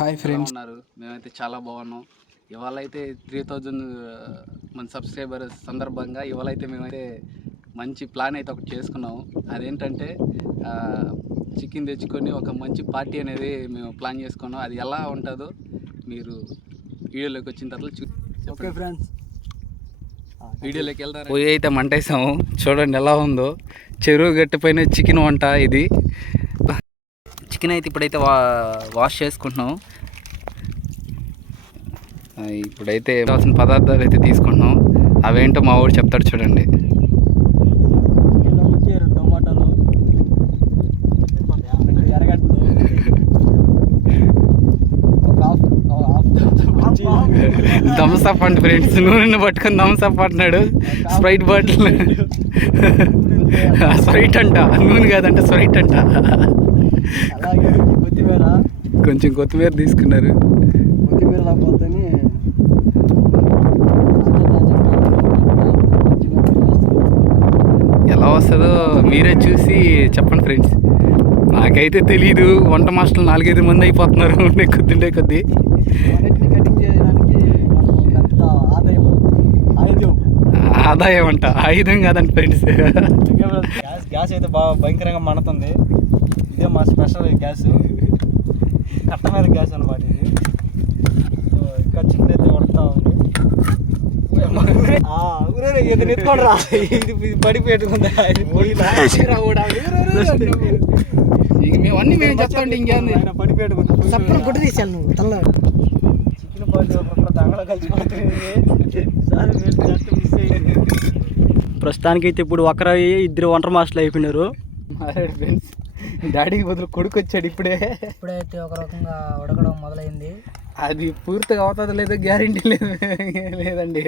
Hi friends. ఉన్నారు. మేమైతే చాలా బాగున్నాం. ఇవాళ అయితే 3000 మన సబ్స్క్రైబర్ సందర్భంగా ఇవాళ అయితే మేమైతే మంచి ప్లాన్ అయితే ఒకటి చేసుకున్నాము. అదేంటంటే చికెన్ తెచ్చుకొని ఒక మంచి పార్టీ అనేది మేము ప్లాన్ చేసుకున్నాం. అది ఎలా ఉంటుందో మీరు వీడియోలోకి వచ్చిన తర్వాత ఓకే ఫ్రెండ్స్, వీడియోలోకి వెళ్తారు. పోయి అయితే మంటేసాము. చూడండి ఎలా ఉందో. చెరువు గట్టిపైన చికెన్ వంట ఇది. చికెన్ అయితే ఇప్పుడైతే వాష్ చేసుకుంటున్నాం. ఇప్పుడైతే కావాల్సిన పదార్థాలు అయితే తీసుకుంటున్నాం. అవేంటో మా వాడు చెప్తాడు చూడండి. టమాటాలు, థమ్స్అప్ అంట ఫ్రెండ్స్. నూనె పట్టుకొని థమ్స్అప్ అంటున్నాడు. Sprite bottle. స్ప్రైట్ అంట, నూనె కాదంట, స్ప్రైట్ అంట. అలాగే కొత్తిమీర, కొంచెం కొత్తిమీర తీసుకున్నారు. కొత్తిమీర లేకపోతే ఎలా వస్తుందో మీరే చూసి చెప్పండి ఫ్రెండ్స్. నాకైతే తెలీదు. వంట మాస్టర్లు 4-5 మంది అయిపోతున్నారు కొద్దిండే కొద్ది. కటింగ్ చేయడానికి పెద్ద ఆదాయం అంట, ఆయుధం కాదంట ఫ్రెండ్స్. గ్యాస్ అయితే బాగా భయంకరంగా మండుతుంది. ఇదే మా స్పెషల్ గ్యాస్, కట్ట మీద గ్యాస్ అనమాట ఇది. ఇంకా చికెన్ అయితే ఉడతా ఉంది. ఎత్తుకోండి రా, ఇది పడి పెట్టుకుందా. మేము చెప్తాండి ఇంకేంది. పడి పెట్టుకుంటా సప్పని గుడ్డ తీసాను నువ్వు తల్ల చికెన్ పార్టీ దంగలో కలిసిపోతుంది. ప్రస్తుతానికి అయితే ఇప్పుడు ఒకరు 2 వంట మాస్టర్లు అయిపోయినారు. ఫ్రెండ్స్, డాడీకి బదులు కొడుకు వచ్చాడు ఇప్పుడే. ఇప్పుడైతే ఒక రకంగా ఉడకడం మొదలైంది. అది పూర్తిగా అవుతుందో లేదో గ్యారెంటీ లేదండి.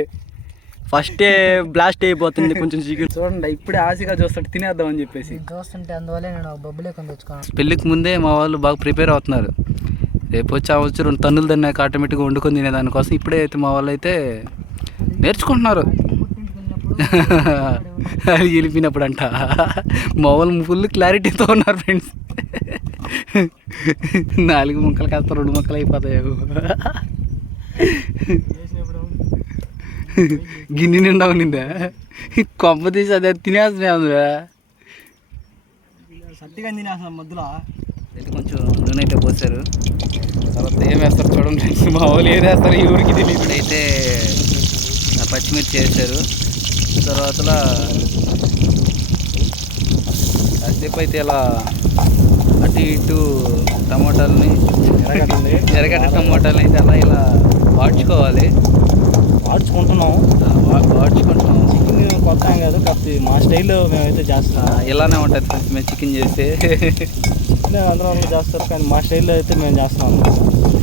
ఫస్టే బ్లాస్ట్ అయిపోతుంది కొంచెం చికెన్. చూడండి, ఇప్పుడే ఆశగా చూస్తాడు తినేద్దామని చెప్పేసి. చూస్తుంటే అందువల్లే నేను బొబ్బులే కొని తెచ్చుకున్నాను. పెళ్ళికి ముందే మా వాళ్ళు బాగా ప్రిపేర్ అవుతున్నారు. రేపు వచ్చి 2 టన్నులు తిన్నాక ఆటోమేటిక్గా వండుకొని తినే దానికోసం ఇప్పుడే అయితే మా వాళ్ళు అయితే నేర్చుకుంటున్నారు. అది గెలిపినప్పుడు అంట మా వాళ్ళు ఫుల్ క్లారిటీతో ఉన్నారు ఫ్రెండ్స్. 4 ముక్కలు కాస్త 2 ముక్కలు అయిపోతాయి. గిన్నె నిండా ఉన్నిందా కొమ్మ తీసి అదే తినేస్తున్నా ఉందా. సట్టిగా తినేస్తాం మధ్యలో. అయితే కొంచెం నూనె అయితే పోసారు. తర్వాత ఏం వేస్తారు చూడండి. మా వాళ్ళు ఏది వేస్తారు ఈ ఊరికి తెలియదు. ఇప్పుడైతే పచ్చిమిర్చి వేసారు. తర్వాత కాసేపు అయితే ఇలా అటు ఇటు టమోటాలని, ఎర్రగడ్డ టమోటాలని అయితే అలా ఇలా వాడ్చుకోవాలి. వాడుచుకుంటున్నాం. చికెన్ కొత్త కాదు, కాకపోతే మా స్టైల్లో మేమైతే చేస్తాం. ఇలానే ఉంటుంది ఫ్రెండ్స్ మేము చికెన్ చేస్తే. అందరూ చేస్తారు కానీ మా స్టైల్లో అయితే మేము చేస్తాం.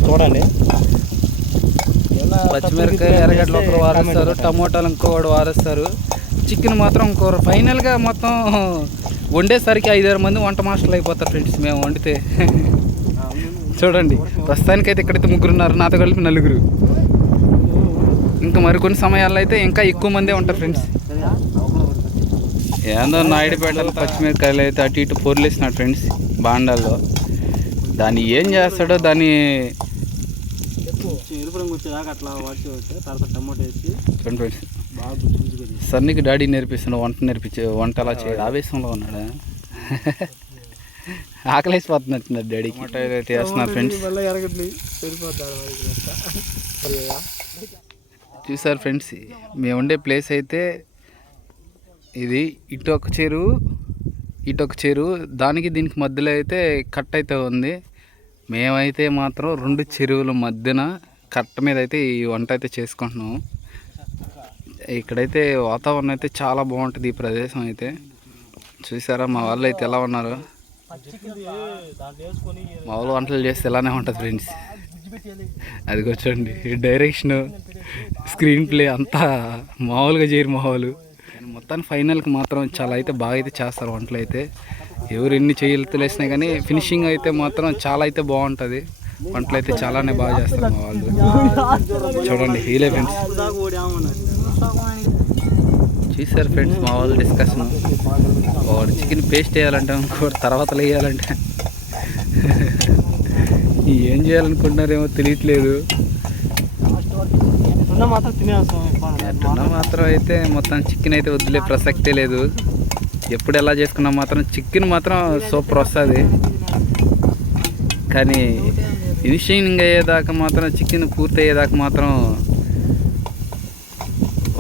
చూడండి, పచ్చిమిరపకాయ ఎర్రగడ్డలు ఒకరు వారేస్తారు, టమోటాలు ఇంకొకటి వారేస్తారు. చికెన్ మాత్రం ఇంకొకరు. ఫైనల్గా మొత్తం వండేసరికి 5-6 మంది వంట మాస్టర్లు అయిపోతారు ఫ్రెండ్స్ మేము వండితే. చూడండి, ప్రస్తుతానికైతే ఇక్కడైతే 3 ఉన్నారు, నాతో కలిపి 4. ఇంకా మరికొన్ని సమయాల్లో అయితే ఇంకా ఎక్కువ మందే ఉంటారు ఫ్రెండ్స్. ఏందో నాయుడుపేటలో పచ్చిమిరపకాయలు అయితే అటు ఇటు పొర్లేసినాడు ఫ్రెండ్స్ బాండాల్లో. దాన్ని ఏం చేస్తాడో దాన్ని అట్లా వాడుకోవచ్చు. తర్వాత టమాటో వేసి చూడండి ఫ్రెండ్స్. బాగా సన్నీకి డాడీ నేర్పిస్తున్నాడు వంట అలా చేయాలి. ఆవేశంలో ఉన్నాడా. ఆకలేసిపోతున్నట్టున్నారు డాడీ. టమాటో అయితే వేస్తున్నారు ఫ్రెండ్స్. చూసారు ఫ్రెండ్స్, మేము ఉండే ప్లేస్ అయితే ఇది. ఇటు ఒక చెరువు, దానికి దీనికి మధ్యలో అయితే కట్ట అయితే ఉంది. మేమైతే మాత్రం 2 చెరువుల మధ్యన కట్ట మీద అయితే ఈ వంట అయితే చేసుకుంటున్నాము. ఇక్కడైతే వాతావరణం అయితే చాలా బాగుంటుంది ఈ ప్రదేశం అయితే. చూసారా మా వాళ్ళు అయితే ఎలా ఉన్నారు. మా వాళ్ళు వంటలు చేస్తే ఎలానే ఉంటుంది ఫ్రెండ్స్. అది కూర్చోండి, డైరెక్షన్, స్క్రీన్ ప్లే అంతా మామూలుగా చేయరు మా వాళ్ళు. మొత్తానికి ఫైనల్కి మాత్రం చాలా అయితే బాగా అయితే చేస్తారు వంటలు అయితే. ఎవరు ఎన్ని తెలిసినా కానీ ఫినిషింగ్ అయితే మాత్రం చాలా అయితే బాగుంటుంది. వంటలు అయితే చాలానే బాగా చేస్తారు మా వాళ్ళు. చూడండి, హీలే ఫ్రెండ్స్. చూసారు ఫ్రెండ్స్ మా వాళ్ళు డిస్కషన్. వాడు చికెన్ పేస్ట్ వేయాలంటే ఇంకోటి తర్వాత వేయాలంటే ఏం చేయాలనుకుంటున్నారేమో తెలియట్లేదు. మాత్రం తినేస్తాం. ఎట్టున్నా మాత్రం అయితే మొత్తం చికెన్ అయితే వదిలే ప్రసక్తే లేదు. ఎప్పుడు ఎలా చేసుకున్నా మాత్రం చికెన్ మాత్రం సూపర్ వస్తుంది. కానీ ఫినిషింగ్ అయ్యేదాకా మాత్రం చికెన్ పూర్తి అయ్యేదాకా మాత్రం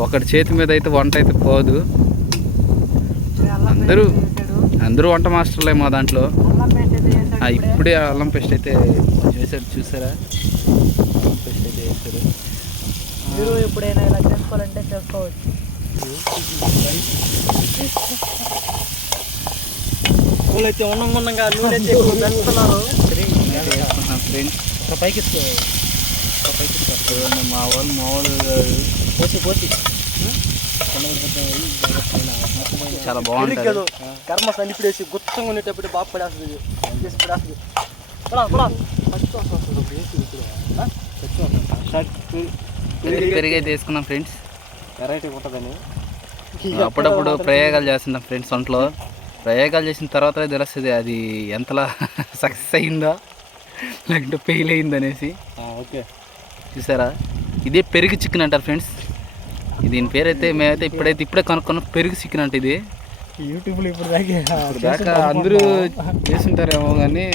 ఒకటి చేతి మీద అయితే వంట అయితే పోదు. అందరూ వంట మాస్టర్లే మా దాంట్లో. ఇప్పుడే అల్లం పేస్ట్ అయితే చేశాడు, చూసారా? అల్లం పేస్ట్ అయితే చేశారు. మీరు ఎప్పుడైనా ఇలా చేసుకోవాలంటే చేసుకోవచ్చు. అయితే ఉన్నంగా నూనె వేసుకున్నారు ఫ్రెండ్స్. పైకి మా వాళ్ళు పోసి చాలా బాగుంటుంది. గరం మసాలా ఇప్పుడు వేసి గుత్తంగా ఉండేటప్పుడు బాగా పడేస్తుంది. పెరుగు అయితే వేసుకున్నాం ఫ్రెండ్స్. వెరైటీ ఉంటుందని అప్పుడప్పుడు ప్రయోగాలు చేస్తున్నాం ఫ్రెండ్స్. వంటలో ప్రయోగాలు చేసిన తర్వాత తెలుస్తుంది అది ఎంతలా సక్సెస్ అయిందో లేకుంటే ఫెయిల్ అయింది అనేసి. ఓకే, చూసారా? ఇదే పెరుగు చికెన్ అంటారు ఫ్రెండ్స్. దీని పేరు అయితే మేమైతే ఇప్పుడే కనుక్కున్నాం, పెరుగు చికెన్ అంటే. ఇది యూట్యూబ్లో ఇప్పుడు దాకా అందరూ చేస్తుంటారేమో కానీ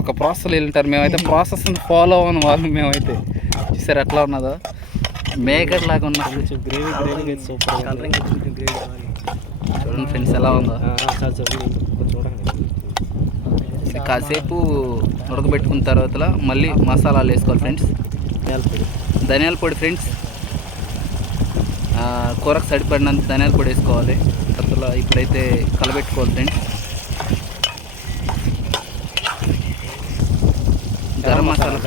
ఒక ప్రాసెస్లో వెళ్ళుంటారు. మేమైతే ప్రాసెస్ ఫాలో అవ్వని వాళ్ళు. మేమైతే చూసారు ఎట్లా ఉన్నదో, మేకర్ లాగా ఉన్నది. Gravy super. చూడండి ఫ్రెండ్స్ ఎలా ఉందో. కాసేపు ఉడకబెట్టుకున్న తర్వాత మళ్ళీ మసాలాలు వేసుకోవాలి ఫ్రెండ్స్. ధనియాల పొడి ఫ్రెండ్స్, కూరకు సరిపడినంత ధనియాల పొడి వేసుకోవాలి. తర్వాత ఇప్పుడైతే కలబెట్టుకోవాలి ఫ్రెండ్స్. గరం మసాలా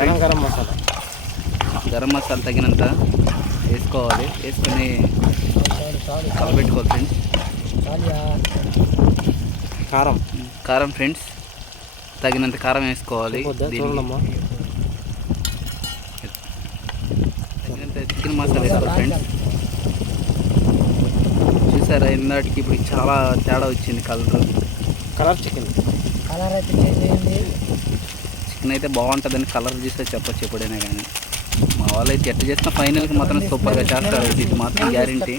గరం మసాలా తగినంత వేసుకోవాలి. వేసుకొని కలబెట్టుకోవాలి ఫ్రెండ్స్. కారం ఫ్రెండ్స్, తగినంత కారం వేసుకోవాలి. తగినంత చికెన్ మసాలా వేసుకోవాలి ఫ్రెండ్స్. చూసారా ఇందాటికి ఇప్పుడు చాలా తేడా వచ్చింది కలర్. చికెన్ కలర్ అయితే చేంజ్ అయింది. చికెన్ అయితే బాగుంటుందని కలర్ చూస్తే చెప్పచ్చు ఎప్పుడైనా. కానీ మా వాళ్ళు అయితే ఎట్లా చేసినా ఫైనల్కి మాత్రం సూపర్గా చేస్తారు. ఇది మాత్రం గ్యారంటీ.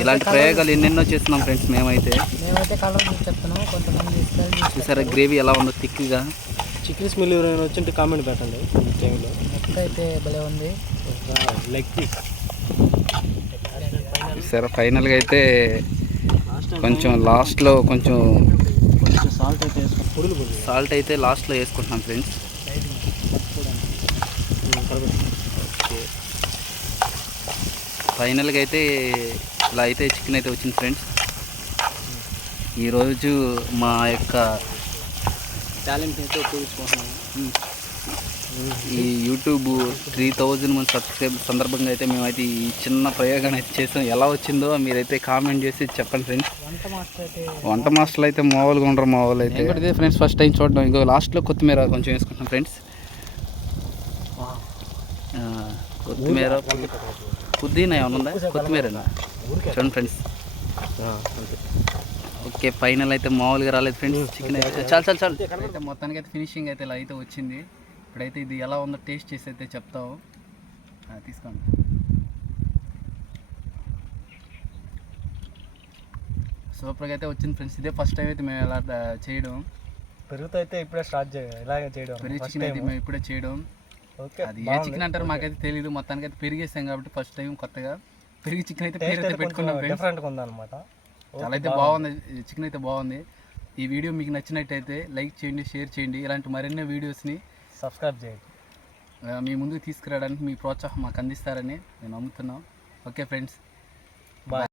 ఇలాంటి ప్రయోగాలు ఎన్నెన్నో చేస్తున్నాం ఫ్రెండ్స్. మేమైతే కలర్ చెప్తున్నాం. కొంతమంది చూసారా గ్రేవీ ఎలా ఉందో థిక్గా. చికెన్ స్మెల్ ఎవరైనా వచ్చింటే కామెంట్ పెట్టండి. టైంలో అయితే భలే ఉంది. లెగ్ పీస్ చూసారా ఫైనల్గా అయితే కొంచెం లాస్ట్లో కొంచెం సాల్ట్ అయితే లాస్ట్లో వేసుకుంటున్నాం ఫ్రెండ్స్. ఫైనల్గా అయితే ఇలా అయితే చికెన్ అయితే వచ్చింది ఫ్రెండ్స్. ఈరోజు మా యొక్క టాలెంట్ అయితే ఉపయోగించుకుంటున్నాం. ఈ యూట్యూబ్ 3000 మంది సబ్స్క్రైబ్ సందర్భంగా అయితే మేమైతే ఈ చిన్న ప్రయోగాన్ని అయితే చేసాం. ఎలా వచ్చిందో మీరైతే కామెంట్ చేసి చెప్పండి ఫ్రెండ్స్. వంట మాస్టర్లు అయితే మామూలుగా ఉండరు. మా వాళ్ళు అయితే ఇదే ఫ్రెండ్స్ ఫస్ట్ టైం చూడడం. ఇంకో లాస్ట్లో కొత్తిమీర కొంచెం వేసుకుంటాం ఫ్రెండ్స్. కొత్తిమీర పుదీనా ఏమైనా ఉందా? కొత్తిమీరేనా? చూడండి ఫ్రెండ్స్. ఓకే, ఫైనల్ అయితే మామూలుగా రాలేదు ఫ్రెండ్స్. చికెన్ అయితే చాలు అయితే మొత్తానికి అయితే ఫినిషింగ్ అయితే ఇలా అయితే వచ్చింది. ఇప్పుడైతే ఇది ఎలా ఉందో టేస్ట్ చేసి అయితే చెప్తావు. తీసుకోండి. సూపర్గా అయితే వచ్చింది ఫ్రెండ్స్. ఇదే ఫస్ట్ టైం అయితే మేము ఇలా చేయడం. పెరుగుతో అయితే ఇప్పుడే స్టార్ట్ ఇలాగే చేయడం. పెరుగు చికెన్ అయితే మేము ఇప్పుడే చేయడం. అది ఏ చికెన్ అంటారు మాకైతే తెలియదు. మొత్తానికి అయితే పెరిగేసాం కాబట్టి ఫస్ట్ టైం కొత్తగా పెరుగు చికెన్ అయితే పేరు అయితే పెట్టుకున్నాం. డిఫరెంట్గా ఉందన్నమాట. చాలా అయితే బాగుంది. చికెన్ అయితే బాగుంది. ఈ వీడియో మీకు నచ్చినట్టయితే లైక్ చేయండి, షేర్ చేయండి. ఇలాంటి మరిన్ని వీడియోస్ని సబ్స్క్రైబ్ చేయండి. మీ ముందుకు తీసుకురావడానికి మీ ప్రోత్సాహం మాకు అందిస్తారని నేను నమ్ముతున్నాను. Okay friends, bye.